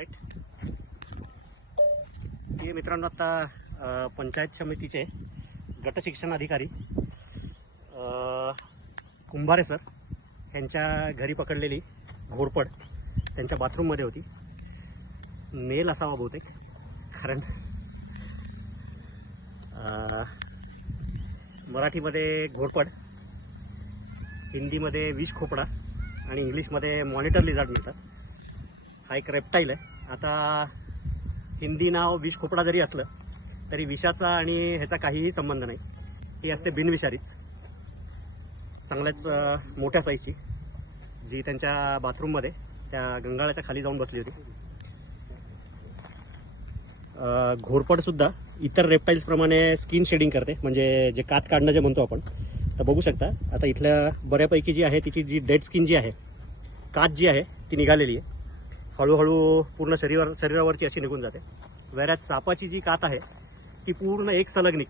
Right हे मित्रांनो आता पंचायत समितीचे गट शिक्षण अधिकारी कुंभारे सर यांच्या घरी पकडलेली घोरपड त्यांच्या बाथरूममध्ये होती. मेल असावा बहुतेक कारण मराठीमध्ये घोरपड हिंदीमध्ये विष खोपडा आणि इंग्लिशमध्ये मॉनिटर लिझार्ड म्हणतात हा एक रेप्टाईल आहे. आता हिंदी नाव विष खोपडा जरी असलं तरी विषाचा आणि ह्याचा काहीही संबंध नाही. ही असते बिनविषारीच. चांगल्याच मोठ्या साईजची जी त्यांच्या बाथरूममध्ये त्या गंगाळाच्या खाली जाऊन बसली होती. घोरपडसुद्धा इतर रेप्टाईल्सप्रमाणे स्किन शेडिंग करते. म्हणजे जे कात काढणं जे म्हणतो आपण तर बघू शकता आता इथल्या बऱ्यापैकी जी आहे तिची जी डेड स्किन जी आहे कात जी आहे ती निघालेली आहे. हळूहळू पूर्ण शरीरावर शरीरावरची अशी निघून जाते. वॅरात सापाची जी कात आहे ती पूर्ण एक सलग निघते.